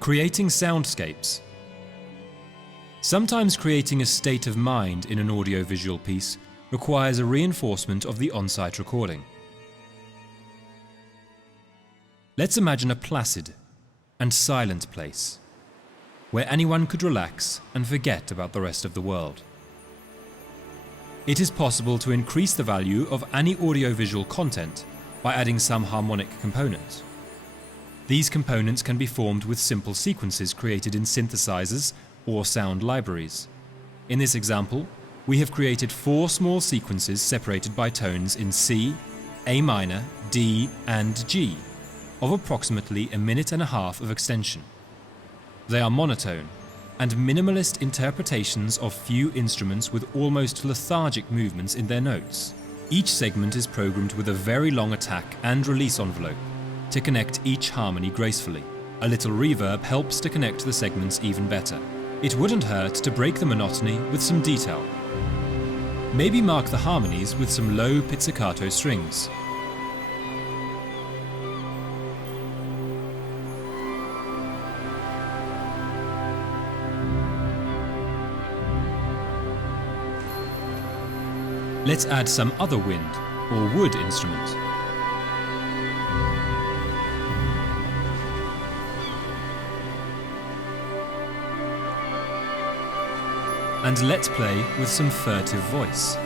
Creating soundscapes. Sometimes creating a state of mind in an audiovisual piece requires a reinforcement of the on-site recording. Let's imagine a placid and silent place, where anyone could relax and forget about the rest of the world. It is possible to increase the value of any audiovisual content by adding some harmonic components. These components can be formed with simple sequences created in synthesizers or sound libraries. In this example, we have created 4 small sequences separated by tones in C, A minor, D and G, of approximately 1.5 minutes of extension. They are monotone and minimalist interpretations of few instruments with almost lethargic movements in their notes. Each segment is programmed with a very long attack and release envelope to connect each harmony gracefully. A little reverb helps to connect the segments even better. It wouldn't hurt to break the monotony with some detail. Maybe mark the harmonies with some low pizzicato strings. Let's add some other wind or wood instrument. And let's play with some furtive voice.